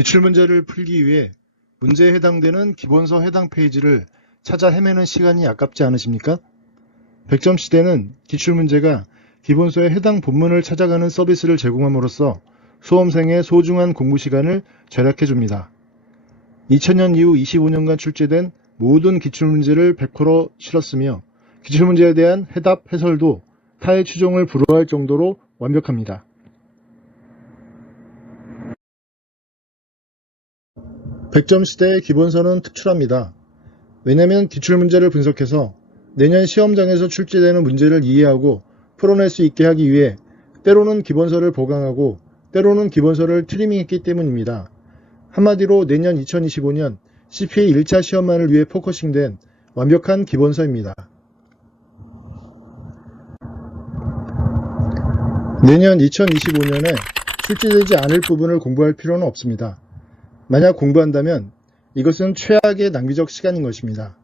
기출문제를 풀기 위해 문제에 해당되는 기본서 해당 페이지를 찾아 헤매는 시간이 아깝지 않으십니까? 100점 시대는 기출문제가 기본서의 해당 본문을 찾아가는 서비스를 제공함으로써 수험생의 소중한 공부 시간을 절약해 줍니다. 2000년 이후 25년간 출제된 모든 기출문제를 100% 실었으며 기출문제에 대한 해답 해설도 타의 추종을 불허할 정도로 완벽합니다. 100점 시대의 기본서는 특출합니다. 왜냐하면 기출문제를 분석해서 내년 시험장에서 출제되는 문제를 이해하고 풀어낼 수 있게 하기 위해 때로는 기본서를 보강하고 때로는 기본서를 트리밍했기 때문입니다. 한마디로 내년 2025년 CPA 1차 시험만을 위해 포커싱된 완벽한 기본서입니다. 내년 2025년에 출제되지 않을 부분을 공부할 필요는 없습니다. 만약 공부한다면 이것은 최악의 낭비적 시간인 것입니다.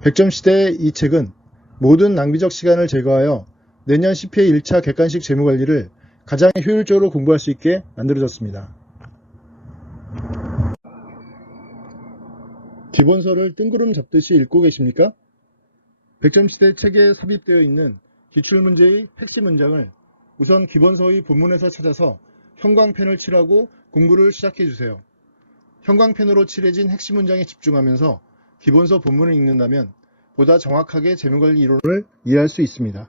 100점 시대의 이 책은 모든 낭비적 시간을 제거하여 내년 CPA 1차 객관식 재무관리를 가장 효율적으로 공부할 수 있게 만들어졌습니다. 기본서를 뜬구름 잡듯이 읽고 계십니까? 100점 시대 책에 삽입되어 있는 기출문제의 핵심 문장을 우선 기본서의 본문에서 찾아서 형광펜을 칠하고 공부를 시작해주세요. 형광펜으로 칠해진 핵심 문장에 집중하면서 기본서 본문을 읽는다면 보다 정확하게 재무관리 이론을 이해할 수 있습니다.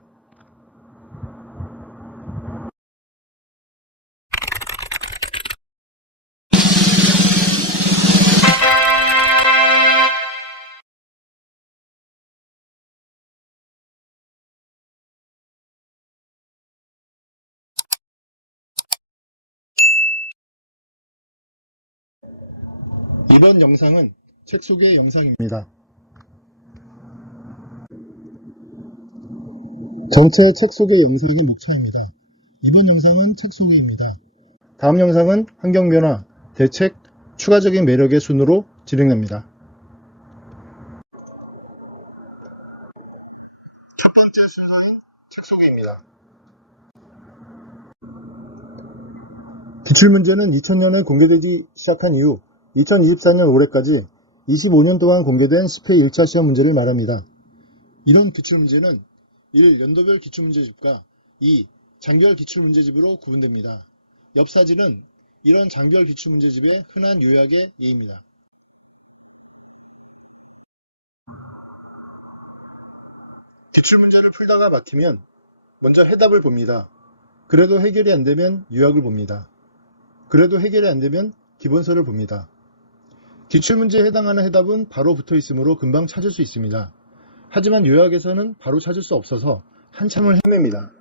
이번 영상은 책 소개 영상입니다. 전체 책 소개 영상이 무차입니다. 이번 영상은 책 소개입니다. 다음 영상은 환경변화, 대책, 추가적인 매력의 순으로 진행됩니다. 첫 번째 순서는 책 소개입니다. 기출문제는 2000년에 공개되기 시작한 이후 2024년 올해까지 25년 동안 공개된 CPA 1차 시험 문제를 말합니다. 이런 기출문제는 1. 연도별 기출문제집과 2. 장별 기출문제집으로 구분됩니다. 옆 사진은 이런 장별 기출문제집의 흔한 요약의 예입니다. 기출문제를 풀다가 막히면 먼저 해답을 봅니다. 그래도 해결이 안되면 요약을 봅니다. 그래도 해결이 안되면 기본서를 봅니다. 기출문제에 해당하는 해답은 바로 붙어 있으므로 금방 찾을 수 있습니다. 하지만 요약에서는 바로 찾을 수 없어서 한참을 헤맵니다.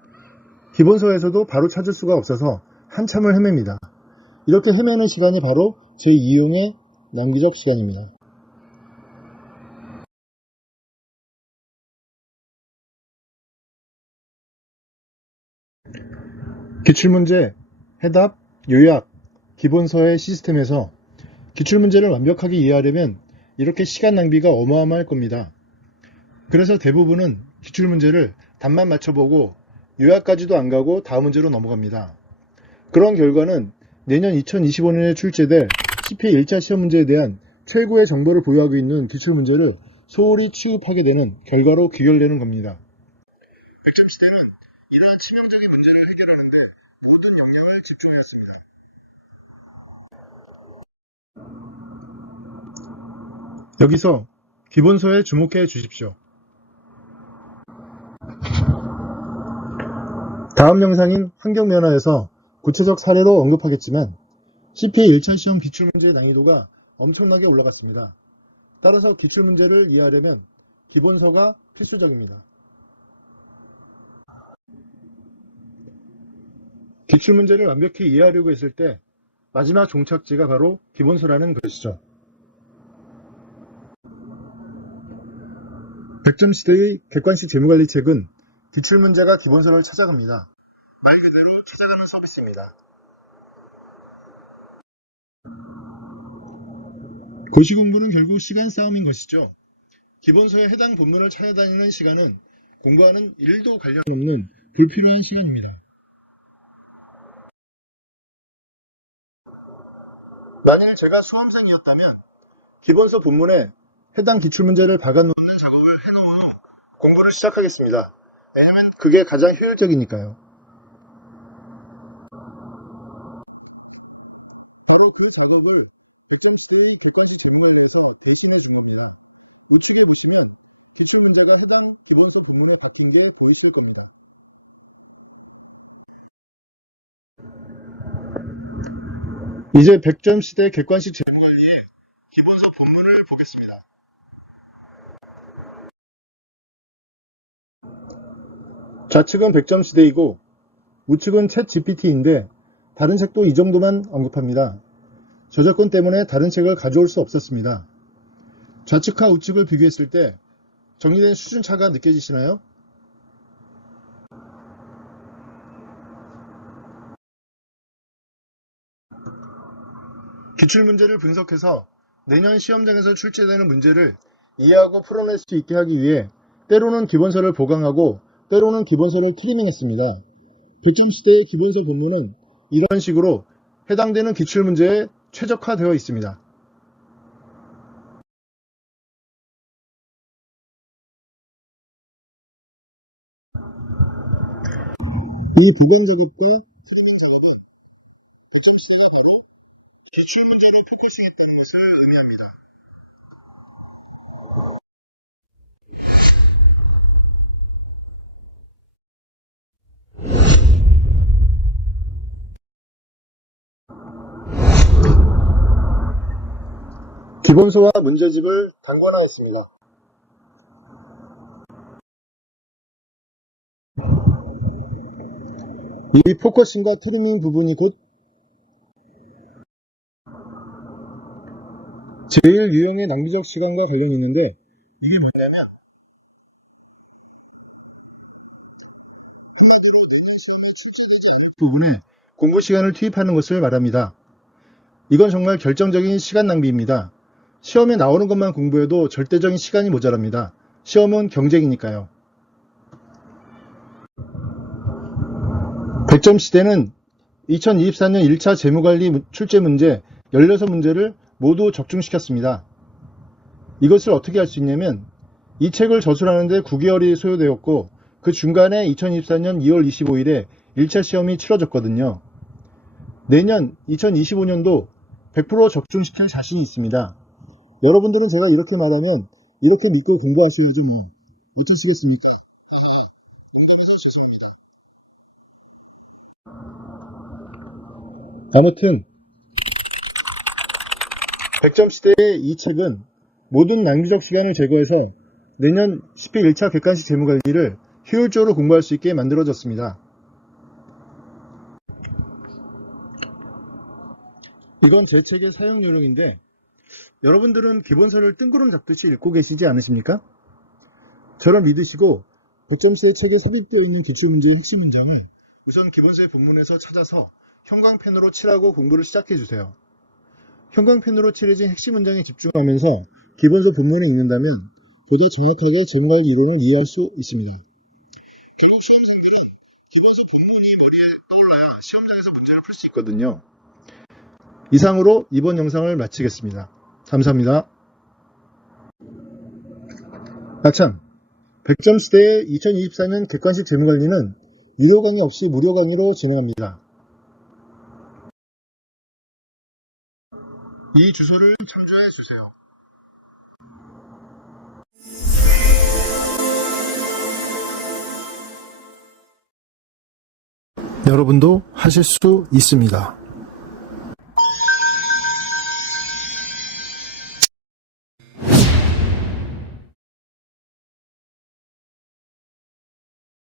기본서에서도 바로 찾을 수가 없어서 한참을 헤맵니다. 이렇게 헤매는 시간이 바로 제2용의 낭비적 시간입니다. 기출문제, 해답, 요약, 기본서의 시스템에서 기출문제를 완벽하게 이해하려면 이렇게 시간 낭비가 어마어마할 겁니다. 그래서 대부분은 기출문제를 답만 맞춰보고 요약까지도 안 가고 다음 문제로 넘어갑니다. 그런 결과는 내년 2025년에 출제될 CPA 1차 시험 문제에 대한 최고의 정보를 보유하고 있는 기출문제를 소홀히 취급하게 되는 결과로 귀결되는 겁니다. 100점 시대는 이러한 치명적인 문제를 해결하는 데 모든 영역을 집중하였습니다. 여기서 기본서에 주목해 주십시오. 다음 영상인 환경변화에서 구체적 사례로 언급하겠지만 CPA 1차 시험 기출문제의 난이도가 엄청나게 올라갔습니다. 따라서 기출문제를 이해하려면 기본서가 필수적입니다. 기출문제를 완벽히 이해하려고 했을 때 마지막 종착지가 바로 기본서라는 것이죠. 100점 시대의 객관식 재무관리 책은 기출문제가 기본서를 찾아갑니다. 말 그대로 찾아가는 서비스입니다. 고시 공부는 결국 시간 싸움인 것이죠. 기본서에 해당 본문을 찾아다니는 시간은 공부하는 일도 관련 없는 불필요한 시간입니다. 만일 제가 수험생이었다면 기본서 본문에 해당 기출문제를 박아놓는 작업을 해놓은 후 공부를 시작하겠습니다. 왜냐면 그게 가장 효율적이니까요. 바로 그 작업을 100점 시대의 객관식 전문에서 대신해 준 겁니다. 우측에 보시면 기출문제가 해당 기본서 본문에 박힌 게 더 있을 겁니다. 이제 100점 시대 객관식 재무관리의 기본서 본문을 보겠습니다. 좌측은 100점 시대이고 우측은 챗 GPT인데 다른 책도 이 정도만 언급합니다. 저작권 때문에 다른 책을 가져올 수 없었습니다. 좌측과 우측을 비교했을 때 정리된 수준차가 느껴지시나요? 기출문제를 분석해서 내년 시험장에서 출제되는 문제를 이해하고 풀어낼 수 있게 하기 위해 때로는 기본서를 보강하고 때로는 기본서를 트리밍했습니다. 100점 시대의 기본서 본문은 이런 식으로 해당되는 기출문제에 최적화되어 있습니다. 이 보강 작업과 기출문제를 바꾸시겠다는 것을 의미합니다. 기본서와 문제집을 단권화했습니다. 이 포커싱과 트리밍 부분이 곧 제일 유형의 낭비적 시간과 관련이 있는데 이게 뭐냐면 부분에 공부 시간을 투입하는 것을 말합니다. 이건 정말 결정적인 시간 낭비입니다. 시험에 나오는 것만 공부해도 절대적인 시간이 모자랍니다. 시험은 경쟁이니까요. 100점 시대는 2024년 1차 재무관리 출제 문제 16문제를 모두 적중시켰습니다. 이것을 어떻게 할 수 있냐면 이 책을 저술하는데 9개월이 소요되었고 그 중간에 2024년 2월 25일에 1차 시험이 치러졌거든요. 내년 2025년도 100% 적중시킬 자신이 있습니다. 여러분들은 제가 이렇게 말하면 이렇게 믿고 공부하셔야지 어쩌시겠습니까? 아무튼 100점 시대의 이 책은 모든 낭비적 시간을 제거해서 내년 10회 1차 객관식 재무관리를 효율적으로 공부할 수 있게 만들어졌습니다. 이건 제 책의 사용 요령인데 여러분들은 기본서를 뜬구름 잡듯이 읽고 계시지 않으십니까? 저를 믿으시고 100점 시대 책에 삽입되어 있는 기출문제의 핵심 문장을 우선 기본서의 본문에서 찾아서 형광펜으로 칠하고 공부를 시작해주세요. 형광펜으로 칠해진 핵심 문장에 집중하면서 기본서 본문에 읽는다면 보다 정확하게 재무관리 이론을 이해할 수 있습니다. 그리고 수험생들은 기본서 본문이 머리에 떠올라야 시험장에서 문제를 풀 수 있거든요. 이상으로 이번 영상을 마치겠습니다. 감사합니다. 아참, 100점 시대의 2024년 객관식 재무관리는 유료 강의 없이 무료 강의로 진행합니다. 이 주소를 참조해 주세요. 여러분도 하실 수 있습니다.